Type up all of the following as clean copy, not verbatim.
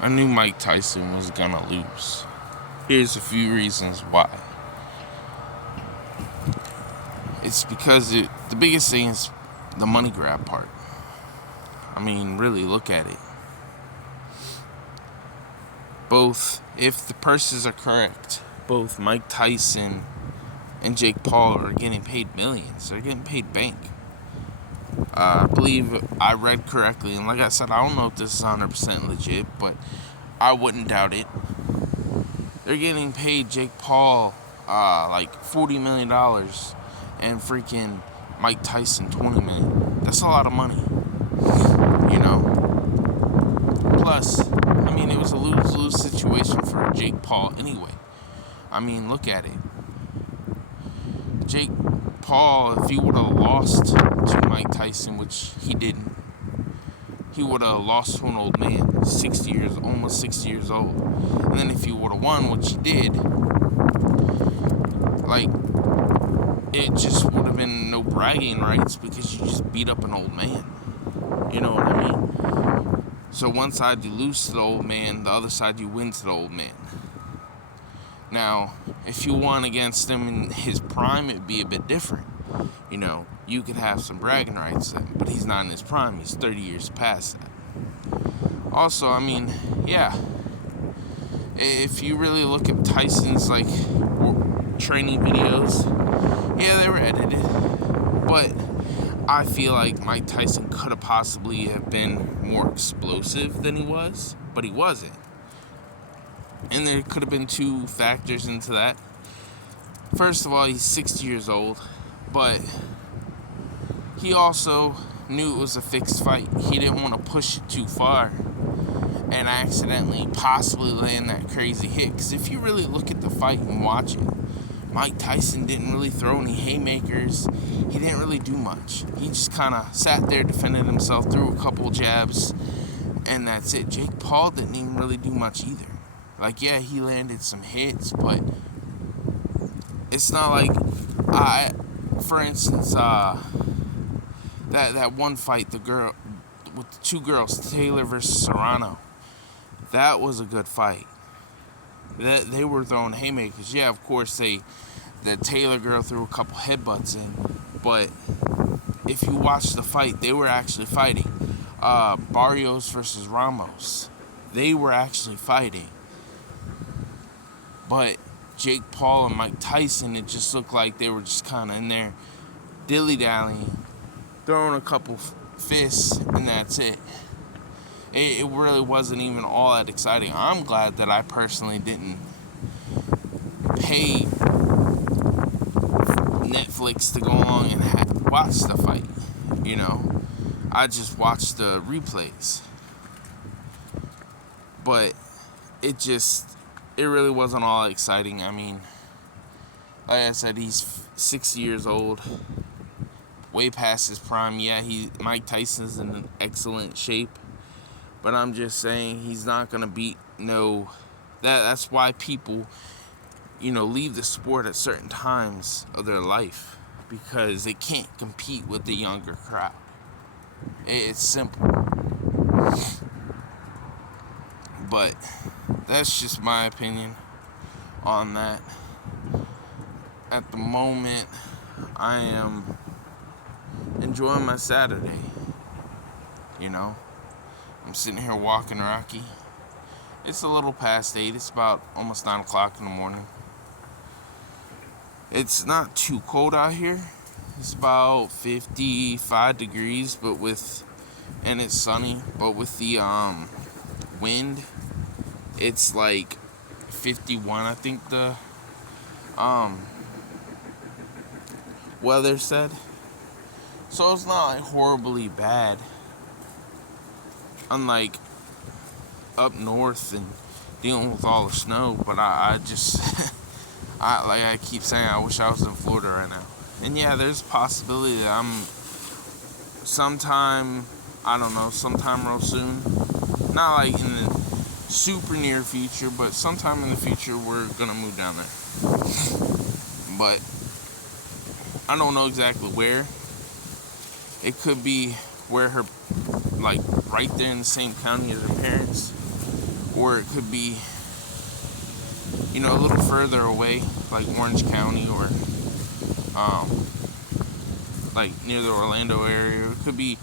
I knew Mike Tyson was gonna lose. Here's a few reasons why. It's because the biggest thing is the money grab part. I mean, really look at it. Both, if the purses are correct, both Mike Tyson and Jake Paul are getting paid millions. They're getting paid bank. I believe I read correctly, and like I said, I don't know if this is 100% legit, but I wouldn't doubt it. They're getting paid Jake Paul like $40 million and freaking Mike Tyson $20 million. That's a lot of money, you know. Plus, I mean, it was a lose-lose situation for Jake Paul anyway. I mean, look at it. Jake Paul, if he would have lost to Mike Tyson, which he didn't, he would have lost to an old man, 60 years, almost 60 years old. And then if he would have won, which he did, like, it just would have been no bragging rights because you just beat up an old man. You know what I mean? So one side you lose to the old man, the other side you win to the old man. Now, if you won against him in his prime, it'd be a bit different. You know, you could have some bragging rights, but he's not in his prime. He's 30 years past that. Also, I mean, yeah, if you really look at Tyson's, like, training videos, yeah, they were edited. But I feel like Mike Tyson could have possibly have been more explosive than he was, but he wasn't. And there could have been two factors into that. First of all, he's 60 years old, but he also knew it was a fixed fight. He didn't want to push it too far and accidentally possibly land that crazy hit. Because if you really look at the fight and watch it, Mike Tyson didn't really throw any haymakers. He didn't really do much. He just kind of sat there, defended himself, threw a couple jabs, and that's it. Jake Paul didn't even really do much either. Like, yeah, he landed some hits, but it's not like, for instance, that one fight, the girl with the two girls, Taylor versus Serrano, that was a good fight. They were throwing haymakers. Yeah, of course, the Taylor girl threw a couple headbutts in, but if you watch the fight, they were actually fighting. Barrios versus Ramos, they were actually fighting. But Jake Paul and Mike Tyson, it just looked like they were just kind of in there dilly-dallying, throwing a couple fists, and that's it. It really wasn't even all that exciting. I'm glad that I personally didn't pay Netflix to go along and watch the fight. You know, I just watched the replays. But it really wasn't all exciting. I mean, like I said, he's 60 years old, way past his prime. Yeah, Mike Tyson's in excellent shape, but I'm just saying he's not gonna beat That's why people, leave the sport at certain times of their life because they can't compete with the younger crowd. It's simple. But that's just my opinion on that. At the moment, I am enjoying my Saturday. I'm sitting here walking Rocky. It's a little past 8. It's about almost 9 o'clock in the morning. It's not too cold out here. It's about 55 degrees, and it's sunny. But with the wind, it's like 51, I think the weather said. So it's not like horribly bad. Unlike up north and dealing with all the snow, but I just like I keep saying, I wish I was in Florida right now. And yeah, there's a possibility that I'm sometime real soon. Not like in the super near future, but sometime in the future we're gonna move down there. But I don't know exactly where. It could be where her, like, right there in the same county as her parents, or it could be, a little further away, like Orange County, or like near the Orlando area. It could be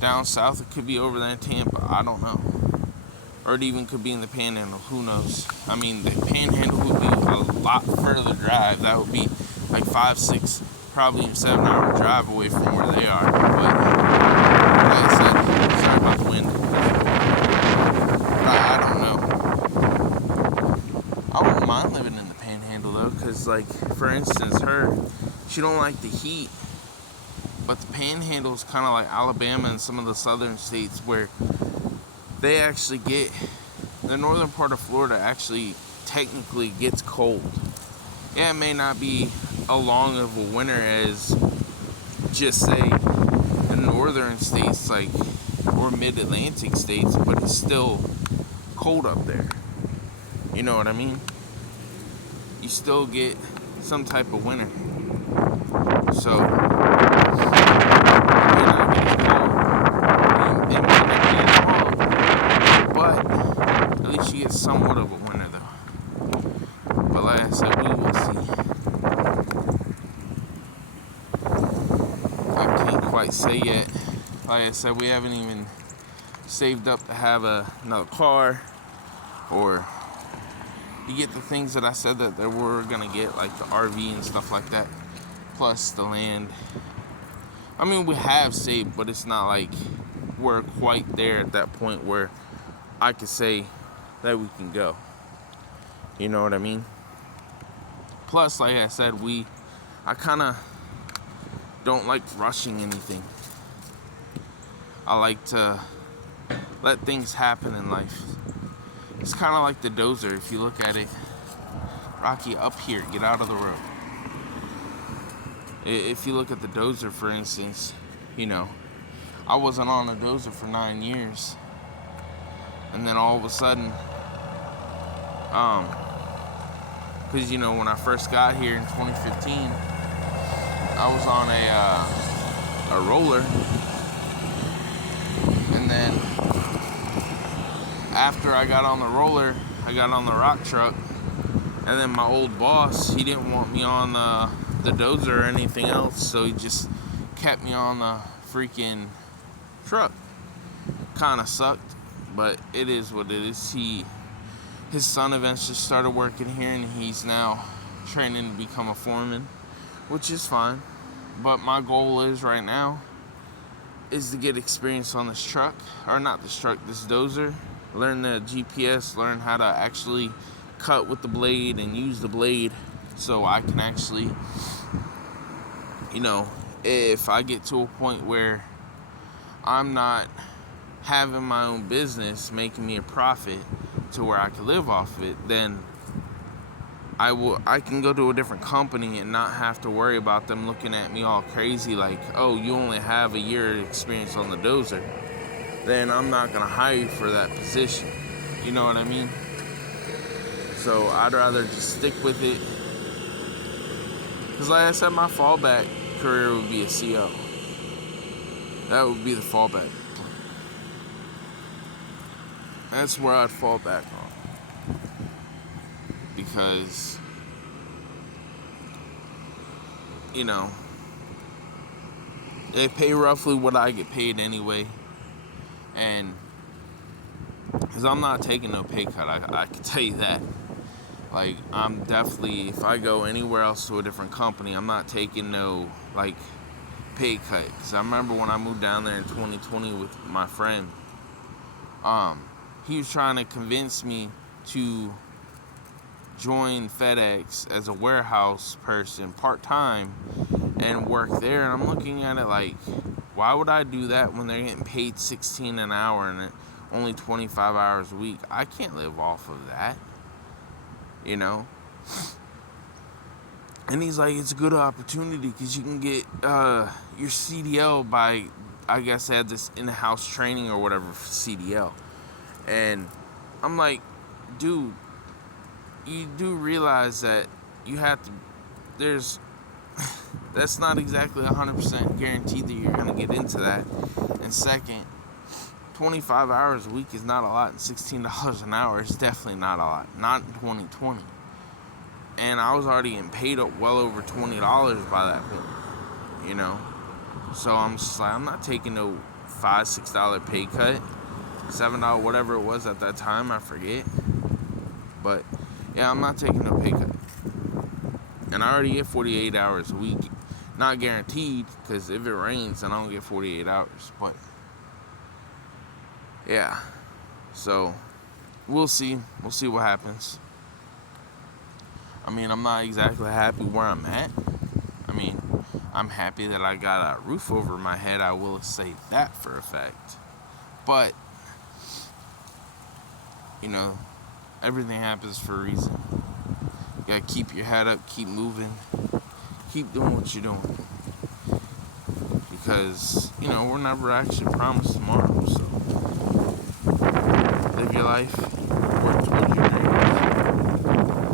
down south. It could be over there in Tampa. I don't know. Or it even could be in the Panhandle. Who knows? I mean, the Panhandle would be a lot further drive. That would be like 5, 6, probably even 7-hour drive away from where they are. But like I said, sorry about the wind. I don't know. I wouldn't mind living in the Panhandle though, because like, for instance, she don't like the heat. But the Panhandle is kind of like Alabama and some of the southern states where they actually get, the northern part of Florida actually technically gets cold. Yeah, it may not be a long of a winter as, just say, the northern states, like, or mid-Atlantic states, but it's still cold up there. You know what I mean? You still get some type of winter. So, somewhat of a winter though. But like I said, we will see. I can't quite say yet. Like I said, we haven't even saved up to have another car, or you get the things that I said that we're gonna get, like the RV and stuff like that, plus the land. I mean, we have saved, but it's not like we're quite there at that point where I could say that we can go. You know what I mean? Plus, like I said, I kind of don't like rushing anything. I like to let things happen in life. It's kind of like the dozer. If you look at it, Rocky, up here, get out of the road. If you look at the dozer, for instance, I wasn't on a dozer for 9 years. And then all of a sudden, because when I first got here in 2015, I was on a roller, and then after I got on the roller, I got on the rock truck, and then my old boss, he didn't want me on the dozer or anything else, so he just kept me on the freaking truck. Kind of sucked. But it is what it is. His son eventually started working here, and he's now training to become a foreman, which is fine. But my goal is right now is to get experience on this truck, or not this truck, this dozer. Learn the GPS, learn how to actually cut with the blade and use the blade, so I can actually, if I get to a point where I'm not having my own business making me a profit to where I can live off of it, then I can go to a different company and not have to worry about them looking at me all crazy like, oh, you only have a year experience on the dozer. Then I'm not gonna hire you for that position. You know what I mean? So I'd rather just stick with it, because like I said, my fallback career would be a CO. That would be the fallback. That's where I'd fall back on. Because, they pay roughly what I get paid anyway. And, because I'm not taking no pay cut, I can tell you that. Like, I'm definitely, if I go anywhere else to a different company, I'm not taking no, pay cut. Because I remember when I moved down there in 2020 with my friend, he was trying to convince me to join FedEx as a warehouse person part-time and work there. And I'm looking at it like, why would I do that when they're getting paid $16 an hour and only 25 hours a week? I can't live off of that, And he's like, it's a good opportunity because you can get your CDL by, I guess they had this in-house training or whatever for CDL. And I'm like, dude, you do realize that you have to, that's not exactly 100% guaranteed that you're going to get into that. And second, 25 hours a week is not a lot, and $16 an hour is definitely not a lot. Not in 2020. And I was already getting paid up well over $20 by that point, you know. So I'm just like, I'm not taking no $5-6 pay cut, $7, whatever it was at that time, I forget. But yeah, I'm not taking no pay cut. And I already get 48 hours a week. Not guaranteed, because if it rains, then I don't get 48 hours. But yeah, so we'll see. We'll see what happens. I mean, I'm not exactly happy where I'm at. I mean, I'm happy that I got a roof over my head. I will say that for a fact. But, you know, everything happens for a reason. You gotta keep your head up, keep moving, keep doing what you're doing. Because, you know, we're never actually promised tomorrow. So, live your life,